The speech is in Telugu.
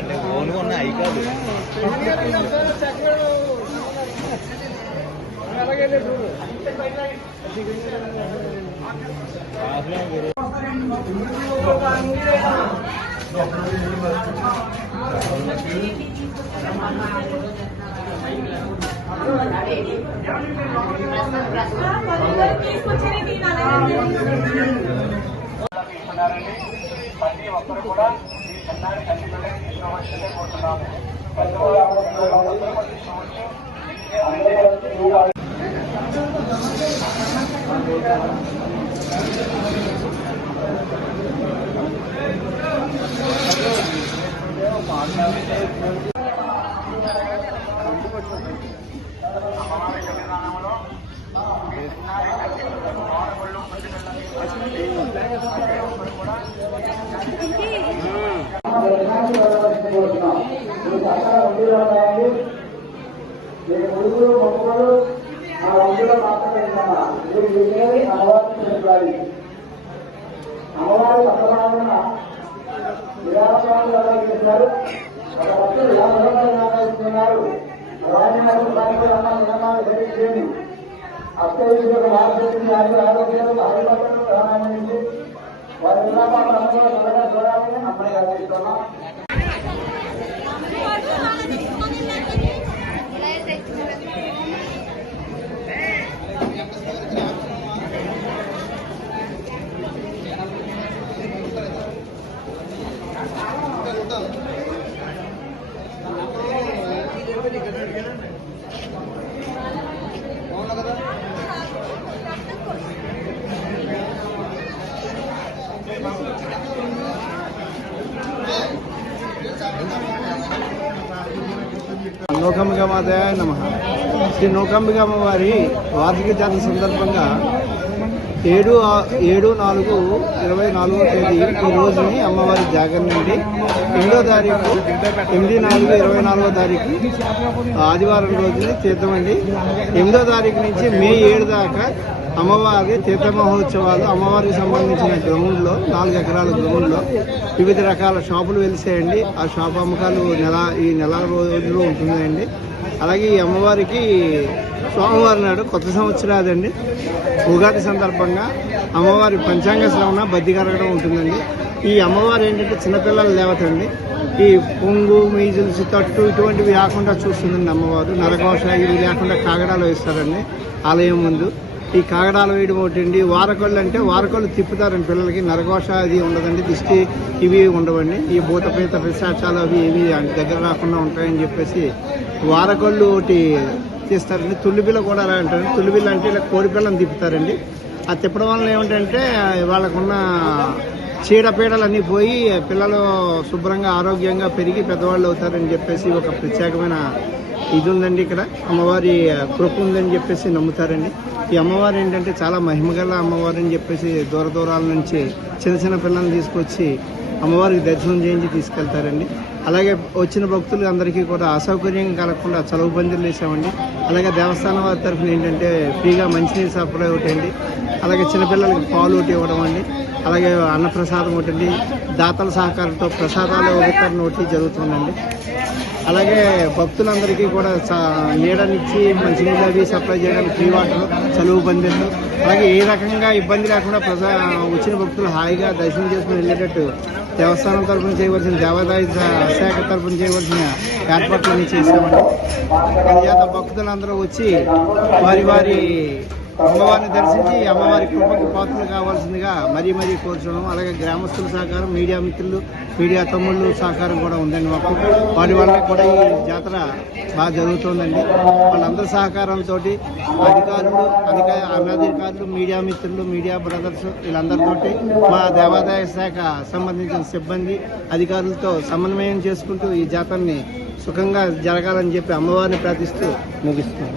అంటే ఓన్గా ఉన్నాయి అవి కాదు. ప్రతి ఒక్కరు కూడా ఈ చిన్నారి తల్లి బిడ్డని తీసుకోవచ్చే కోరుతున్నాము. అమ్మవారి కళ్యాణంలో చిన్నారి తల్లి బిడ్డలు వాడగొళ్ళు అమ్మవారి సప్రమాణ విరామాలు నిర్వహిస్తున్నారు. నియమాలు ధరించేది అత్యధిక మార్గదర్శి ఆరోగ్యాలు హరిపత్రులు ప్రారంభించి వారి విరామాలను త్వరగా చూడాలని అమ్మని ఆదేశిస్తున్నాం. నూకాంబికా మాతాయ నమః. శ్రీ నూకాంబికా అమ్మవారి వార్షిక జాతర సందర్భంగా 7/4/24 తేదీ ఈ రోజుని అమ్మవారి జాగరణ నుండి 8వ తారీఖు 8/4/24 తారీఖు ఆదివారం రోజుని తీర్థమండి. 8వ తారీఖు నుంచి మే 7 దాకా అమ్మవారి తీర్థ మహోత్సవాలు అమ్మవారికి సంబంధించిన గ్రౌండ్లో 4 ఎకరాల గ్రౌండ్లో వివిధ రకాల షాపులు వెలిసాయండి. ఆ షాపు అమ్మకాలు ఈ నెల రోజులు ఉంటుందండి. అలాగే ఈ అమ్మవారికి సోమవారం నాడు కొత్త సంవత్సరాదండి ఉగాది సందర్భంగా అమ్మవారి పంచాంగ శ్రవణ బద్ది కరగడం ఉంటుందండి. ఈ అమ్మవారు ఏంటంటే చిన్నపిల్లల దేవత అండి. ఈ పొంగు మీజుల్స్ తట్టు ఇటువంటివి లేకుండా చూస్తుందండి అమ్మవారు. నరఘోష ఇవి లేకుండా కాగడాలు వేస్తారండి ఆలయం ముందు. ఈ కాగడాలు వేయడం ఒకటండి. వారకొళ్ళు అంటే వారకొళ్ళు తిప్పుతారండి పిల్లలకి. నరఘోష అది ఉండదండి. దిష్టి ఇవి ఉండవండి. ఈ భూతపేత పిశాచాలు అవి ఇవి దగ్గర రాకుండా ఉంటాయని చెప్పేసి వారకొళ్ళు ఒకటి తీస్తారండి. తుల్లిపిల్ల కూడా అలా అంటారు. తుల్లిపిల్ల అంటే ఇలా కోడిపిల్లని తిప్పుతారండి. ఆ తిప్పడం వల్ల ఏమిటంటే వాళ్ళకున్న చీడపీడలన్నీ పోయి పిల్లలు శుభ్రంగా ఆరోగ్యంగా పెరిగి పెద్దవాళ్ళు అవుతారని చెప్పేసి ఒక ప్రత్యేకమైన ఇది ఉందండి. ఇక్కడ అమ్మవారి కృప ఉందని చెప్పేసి నమ్ముతారండి. ఈ అమ్మవారు ఏంటంటే చాలా మహిమగల అమ్మవారు అని చెప్పేసి దూర దూరాల నుంచి చిన్న చిన్న పిల్లల్ని తీసుకొచ్చి అమ్మవారికి దర్శనం చేయించి తీసుకెళ్తారండి. అలాగే వచ్చిన భక్తులు అందరికీ కూడా అసౌకర్యం కలగకుండా చలువు పందిర్లు వేసామండి. అలాగే దేవస్థానం వారి తరఫున ఏంటంటే ఫ్రీగా మంచినీరు సప్లై ఒకటండి. అలాగే చిన్నపిల్లలకి పాలు ఒకటి ఇవ్వడం అండి. అలాగే అన్నప్రసాదం ఒకటండి. దాతల సహకారంతో ప్రసాదాలు వితరణ ఒకటి జరుగుతుందండి. అలాగే భక్తులందరికీ కూడా నీడనిచ్చి మంచినీళ్ళు అవి సప్లై చేయడానికి ఫ్రీ వాటర్, చలువు పందిర్లు, అలాగే ఏ రకంగా ఇబ్బంది లేకుండా వచ్చిన భక్తులు హాయిగా దర్శనం చేసుకుని వెళ్ళేటట్టు దేవస్థానం తరఫున చేయవలసిన దేవాదాయ శాఖ తరఫున చేయవలసిన ఏర్పాట్లన్నీ చేశామండి. అందుచేత భక్తులందరూ వచ్చి వారి వారి అమ్మవారిని దర్శించి అమ్మవారి కృపకి పాత్రలు కావాల్సిందిగా మరీ మరీ కోరుతున్నాం. అలాగే గ్రామస్తుల సహకారం, మీడియా మిత్రులు, మీడియా తమ్ముళ్ళు సహకారం కూడా ఉందండి మాకు. వారి వల్ల కూడా ఈ జాతర బాగా జరుగుతుందండి. వాళ్ళందరి సహకారంతో అధికారులు, అనధికారులు, మీడియా మిత్రులు, మీడియా బ్రదర్స్ వీళ్ళందరితోటి మా దేవాదాయ శాఖ సంబంధించిన సిబ్బంది అధికారులతో సమన్వయం చేసుకుంటూ ఈ జాతరని సుఖంగా జరగాలని చెప్పి అమ్మవారిని ప్రార్థిస్తూ ముగిస్తున్నాం.